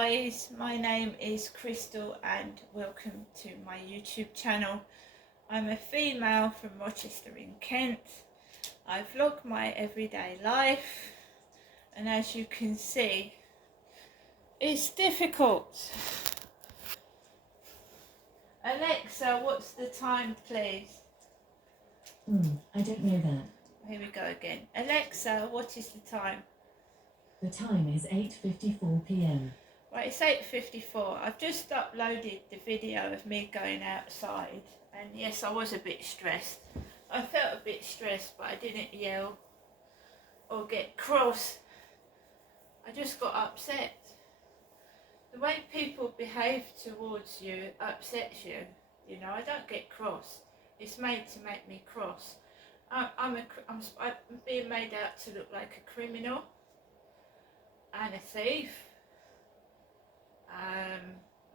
guys, my name is Crystal and welcome to my YouTube channel. I'm a female from Rochester in Kent. I vlog my everyday life and as you can see it's difficult. Alexa, what's the time please? I don't know that. Here we go again. Alexa, what is the time? The time is 8:54 p.m. Right, it's 8:54. I've just uploaded the video of me going outside and yes, I was a bit stressed. I felt a bit stressed but I didn't yell or get cross. I just got upset. The way people behave towards you upsets you. You know, I don't get cross. It's made to make me cross. I'm being made out to look like a criminal and a thief.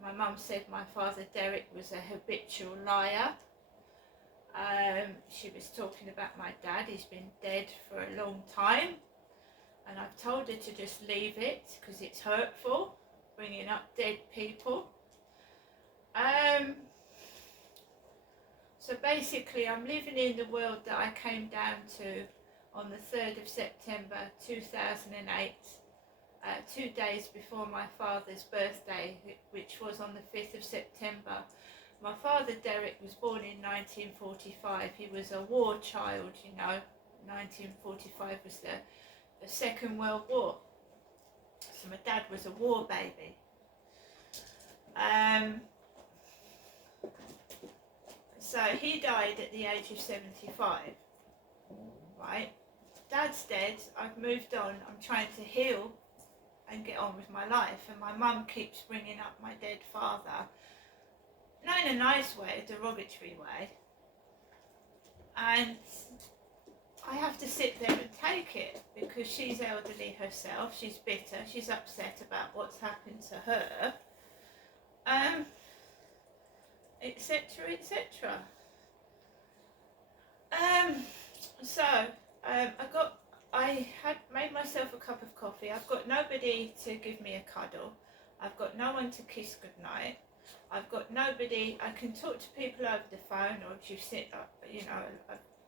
My mum said my father Derek was a habitual liar. She was talking about my dad. He's been dead for a long time and I've told her to just leave it because it's hurtful bringing up dead people. So basically I'm living in the world that I came down to on the 3rd of September 2008, 2 days before my father's birthday, which was on the 5th of September. My father Derek was born in 1945. He was a war child, you know. 1945 was the Second World War. So my dad was a war baby. So he died at the age of 75, right? Dad's dead, I've moved on, I'm trying to heal and get on with my life, and my mum keeps bringing up my dead father, not in a nice way, a derogatory way, and I have to sit there and take it because she's elderly herself, she's bitter, she's upset about what's happened to her, etc, etc. I had made myself a cup of coffee. I've got nobody to give me a cuddle. I've got no one to kiss goodnight. I've got nobody, I can talk to people over the phone or if you sit up, you know,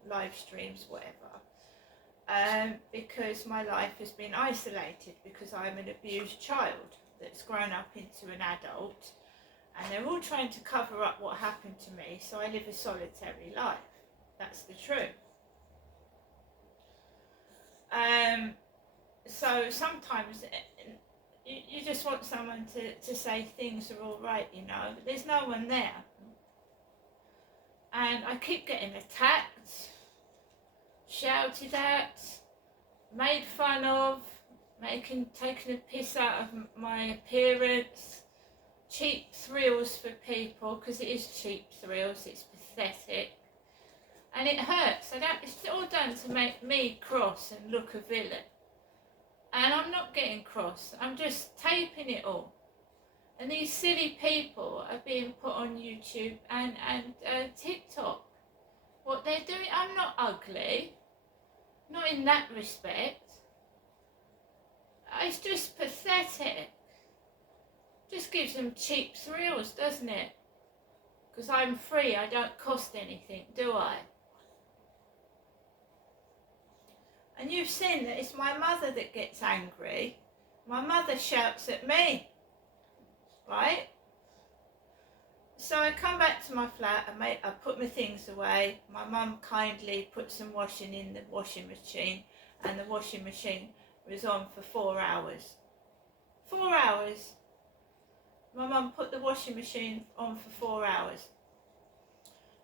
live streams, whatever. Because my life has been isolated because I'm an abused child that's grown up into an adult and they're all trying to cover up what happened to me, so I live a solitary life. That's the truth. So sometimes you just want someone to say things are all right, you know, but there's no one there. And I keep getting attacked, shouted at, made fun of, taking a piss out of my appearance, cheap thrills for people, because it is cheap thrills, it's pathetic. And it hurts. It's all done to make me cross and look a villain. And I'm not getting cross. I'm just taping it all. And these silly people are being put on YouTube and TikTok. What they're doing, I'm not ugly. Not in that respect. It's just pathetic. Just gives them cheap thrills, doesn't it? Because I'm free, I don't cost anything, do I? And you've seen that it's my mother that gets angry. My mother shouts at me, right? So I come back to my flat, I put my things away. My mum kindly put some washing in the washing machine and the washing machine was on for 4 hours. 4 hours. My mum put the washing machine on for 4 hours.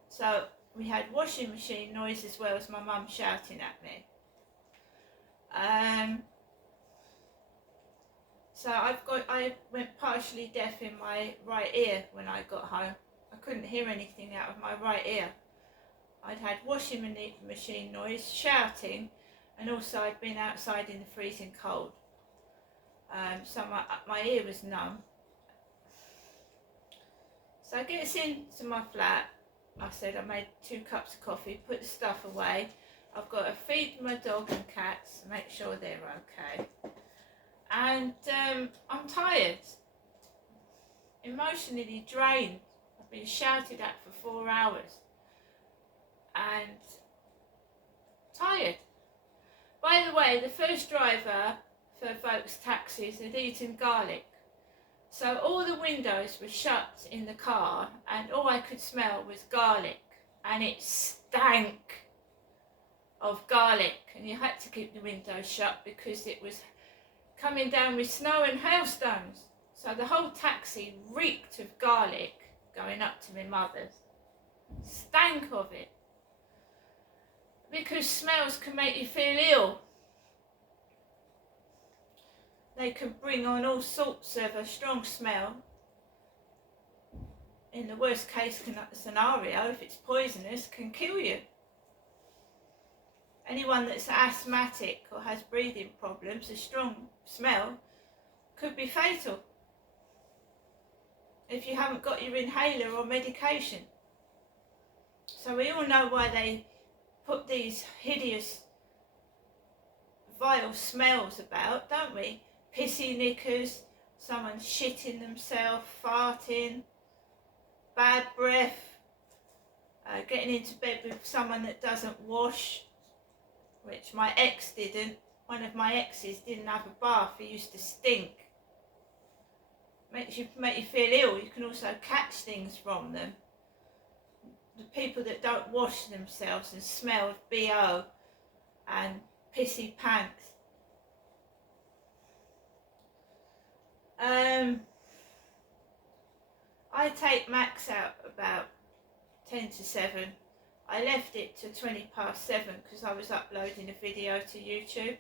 So we had washing machine noise as well as my mum shouting at me. So I went partially deaf in my right ear when I got home. I couldn't hear anything out of my right ear. I'd had washing machine noise, shouting, and also I'd been outside in the freezing cold. So my ear was numb. So I get into my flat. I said I made 2 cups of coffee, put the stuff away. I've got to feed my dog and cats, make sure they're okay. And I'm tired. emotionally drained. I've been shouted at for 4 hours and tired. By the way, the first driver for Volks taxis had eaten garlic. So all the windows were shut in the car and all I could smell was garlic, and it stank of garlic, and you had to keep the windows shut because it was coming down with snow and hailstones. So the whole taxi reeked of garlic going up to my mother's. Stank of it. Because smells can make you feel ill. They can bring on all sorts of a strong smell. In the worst case scenario, if it's poisonous, can kill you. Anyone that's asthmatic or has breathing problems, a strong smell could be fatal if you haven't got your inhaler or medication. So we all know why they put these hideous, vile smells about, don't we? Pissy knickers, someone shitting themselves, farting, bad breath, getting into bed with someone that doesn't wash, which my ex didn't. One of my exes didn't have a bath, he used to stink. Make you feel ill. You can also catch things from them. The people that don't wash themselves and smell of BO and pissy pants. I take Max out about 10 to 7. I left it to 20 past 7 because I was uploading a video to YouTube.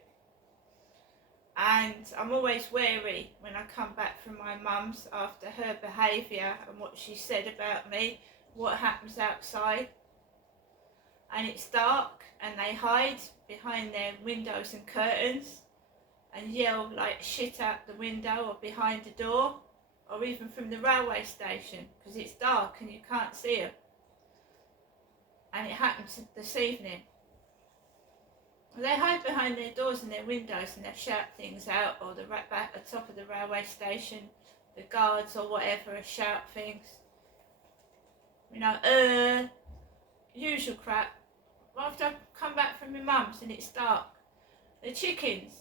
And I'm always wary when I come back from my mum's after her behaviour and what she said about me, what happens outside. And it's dark and they hide behind their windows and curtains and yell like shit out the window or behind the door or even from the railway station because it's dark and you can't see them. And it happened this evening. They hide behind their doors and their windows and they shout things out, or the back at the top of the railway station, the guards or whatever shout things. You know, usual crap. After I come back from my mum's and it's dark, the chickens,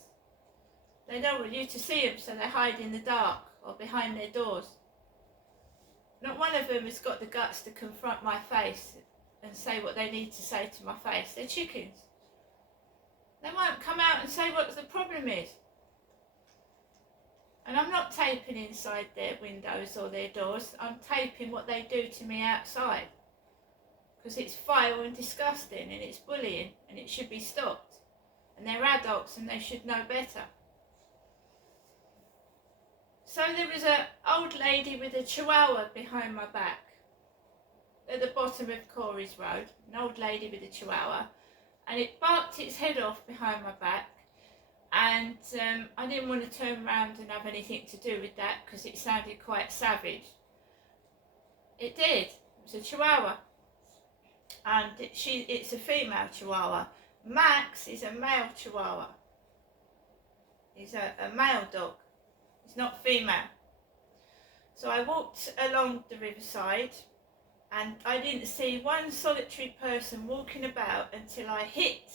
they don't want you to see them, so they hide in the dark or behind their doors. Not one of them has got the guts to confront my face and say what they need to say to my face. They're chickens. They won't come out and say what the problem is. And I'm not taping inside their windows or their doors. I'm taping what they do to me outside. Because it's vile and disgusting and it's bullying and it should be stopped. And they're adults and they should know better. So there was an old lady with a chihuahua behind my back at the bottom of Corey's Road, an old lady with a chihuahua, and it barked its head off behind my back, and I didn't want to turn around and have anything to do with that because it sounded quite savage. It did. It was a chihuahua, and it's a female chihuahua. Max is a male chihuahua. He's a male dog. He's not female. So I walked along the riverside and I didn't see one solitary person walking about until I hit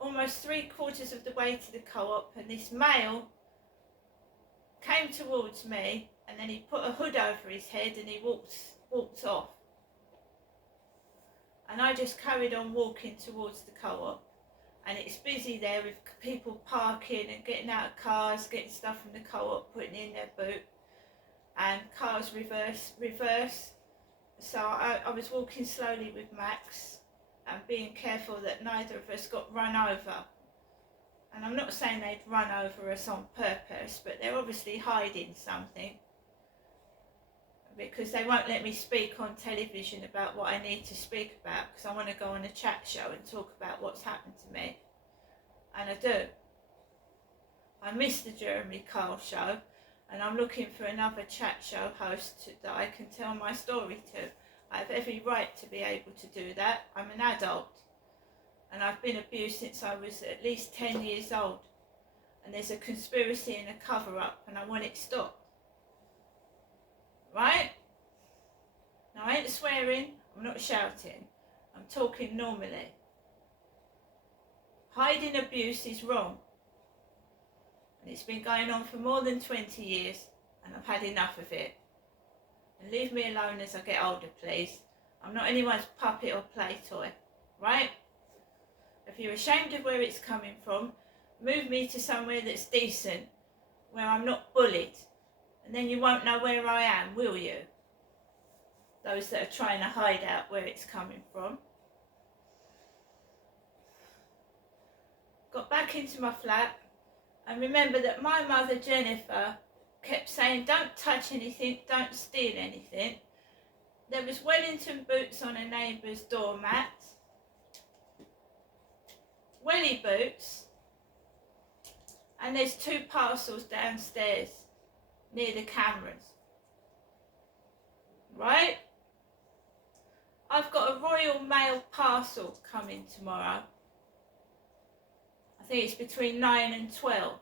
almost 3/4 of the way to the co-op, and this male came towards me and then he put a hood over his head and he walked off. And I just carried on walking towards the co-op, and it's busy there with people parking and getting out of cars, getting stuff from the co-op, putting in their boot, and cars reverse. So I was walking slowly with Max and being careful that neither of us got run over. And I'm not saying they'd run over us on purpose, but they're obviously hiding something, because they won't let me speak on television about what I need to speak about because I want to go on a chat show and talk about what's happened to me. And I do. I missed the Jeremy Kyle show and I'm looking for another chat show host that I can tell my story to. I have every right to be able to do that. I'm an adult and I've been abused since I was at least 10 years old, and there's a conspiracy and a cover-up and I want it stopped. right? Now I ain't swearing, I'm not shouting, I'm talking normally. Hiding abuse is wrong. And it's been going on for more than 20 years and I've had enough of it. And leave me alone as I get older, please. I'm not anyone's puppet or play toy, right? If you're ashamed of where it's coming from, move me to somewhere that's decent, where I'm not bullied. And then you won't know where I am, will you? Those that are trying to hide out where it's coming from. Got back into my flat and remember that my mother Jennifer kept saying, don't touch anything, don't steal anything. There was Wellington boots on a neighbour's doormat, welly boots, and there's 2 parcels downstairs near the cameras. Right? I've got a Royal Mail parcel coming tomorrow. I think it's between 9 and 12.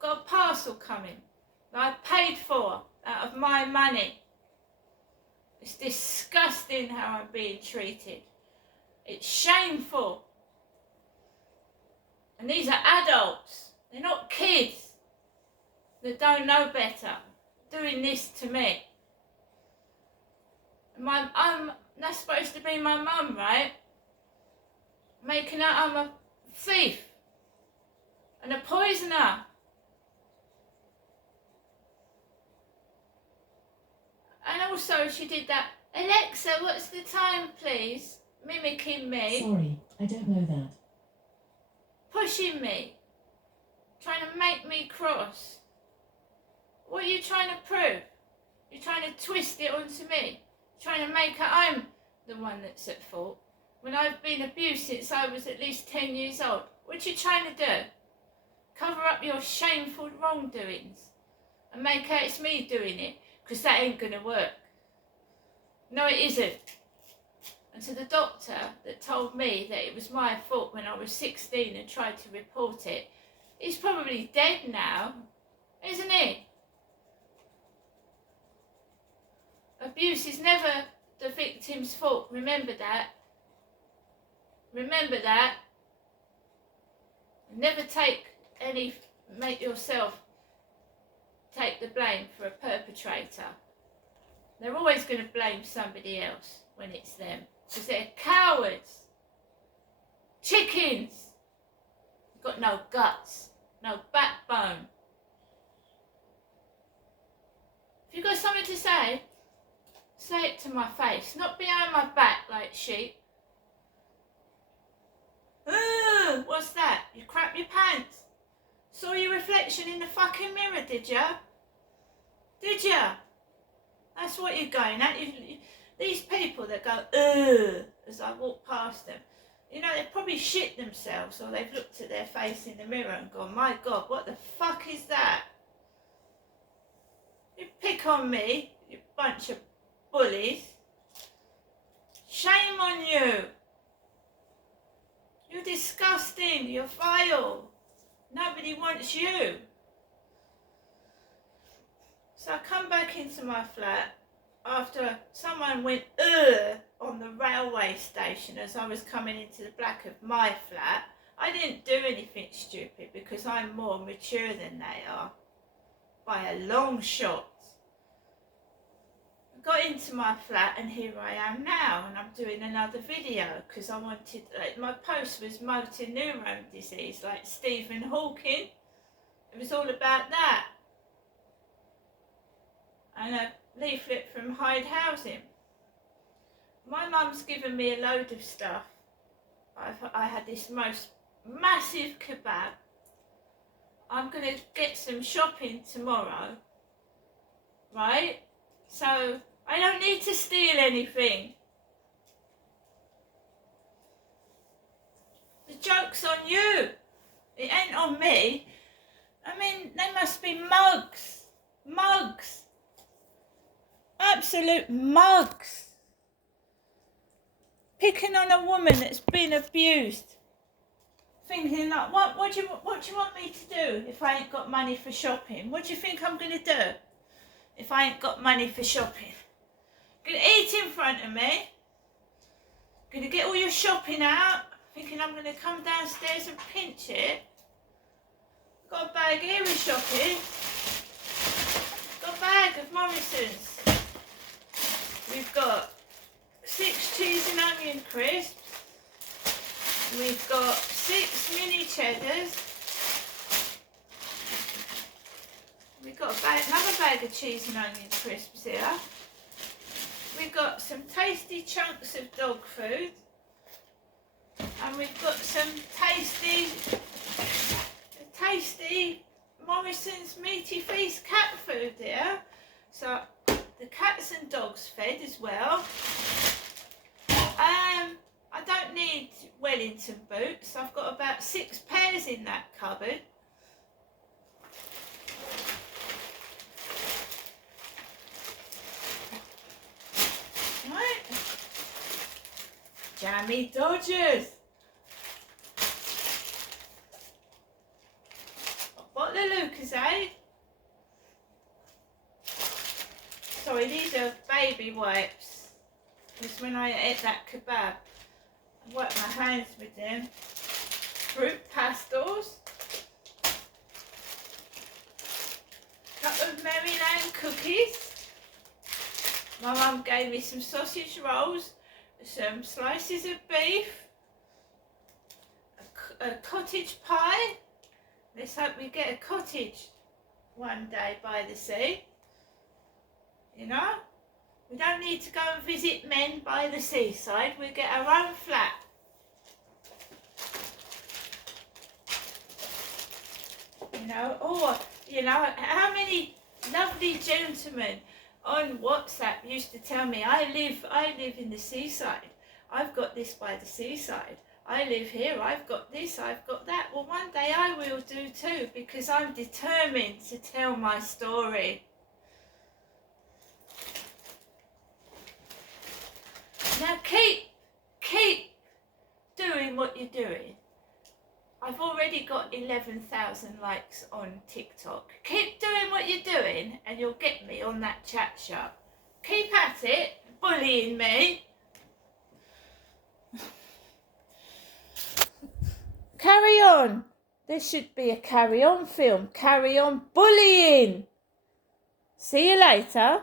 Got a parcel coming that I paid for out of my money. It's disgusting how I'm being treated. It's shameful. And these are adults. They're not kids that don't know better doing this to me. That's supposed to be my mum, right? Making out I'm a thief and a poisoner. And also she did that, Alexa, what's the time, please? Mimicking me. Sorry, I don't know that. Pushing me. Trying to make me cross. What are you trying to prove? You're trying to twist it onto me. Trying to make it I'm the one that's at fault. When I've been abused since I was at least 10 years old. What are you trying to do? Cover up your shameful wrongdoings. And make out it's me doing it. Because that ain't going to work. No, it isn't. And to the doctor that told me that it was my fault when I was 16 and tried to report it, he's probably dead now, isn't he? Abuse is never the victim's fault. Remember that. Remember that. Never make yourself take the blame for a perpetrator. They're always going to blame somebody else when it's them. Because they're cowards. Chickens. Got no guts. No backbone. If you've got something to say it to my face. Not behind my back like sheep. What's that? You crap your pants? Saw your reflection in the fucking mirror, did ya? Did ya? That's what you're going at. These people that go, as I walk past them, you know, they've probably shit themselves or they've looked at their face in the mirror and gone, my God, what the fuck is that? You pick on me, you bunch of bullies. Shame on you. You're disgusting. You're vile. Nobody wants you. So I come back into my flat after someone went on the railway station as I was coming into the back of my flat. I didn't do anything stupid because I'm more mature than they are. By a long shot. I got into my flat and here I am now and I'm doing another video because I wanted, my post was motor neuron disease like Stephen Hawking. It was all about that. And a leaflet from Hyde Housing. My mum's given me a load of stuff. I had this most massive kebab. I'm going to get some shopping tomorrow, right? So I don't need to steal anything. The joke's on you. It ain't on me. I mean, they must be mugs. Mugs. Absolute mugs. Picking on a woman that's been abused. Thinking like, what do you want me to do if I ain't got money for shopping? What do you think I'm going to do? if I ain't got money for shopping. Gonna eat in front of me. Gonna get all your shopping out, thinking I'm gonna come downstairs and pinch it. Got a bag here with shopping. Got a bag of Morrison's. We've got 6 cheese and onion crisps. We've got 6 mini cheddars. We've got another bag of cheese and onion crisps here. We've got some tasty chunks of dog food. And we've got some tasty Morrison's Meaty Feast cat food here. So the cats and dogs fed as well. I don't need Wellington boots. I've got about 6 pairs in that cupboard. Right. Jammy Dodgers. A bottle of Lucozade. Sorry, these are baby wipes. Because when I ate that kebab, I wiped my hands with them. Fruit pastels. Couple of Maryland cookies. My mum gave me some sausage rolls, some slices of beef, a cottage pie. Let's hope we get a cottage one day by the sea. You know? We don't need to go and visit men by the seaside. We get our own flat. You know, or, you know, how many lovely gentlemen on WhatsApp used to tell me, I live in the seaside. I've got this by the seaside. I live here, I've got this, I've got that. Well, one day I will do too, because I'm determined to tell my story. Now keep doing what you're doing. I've already got 11,000 likes on TikTok. Keep doing what you're doing and you'll get me on that chat show. Keep at it, bullying me. Carry on. There should be a Carry On film. Carry on bullying. See you later.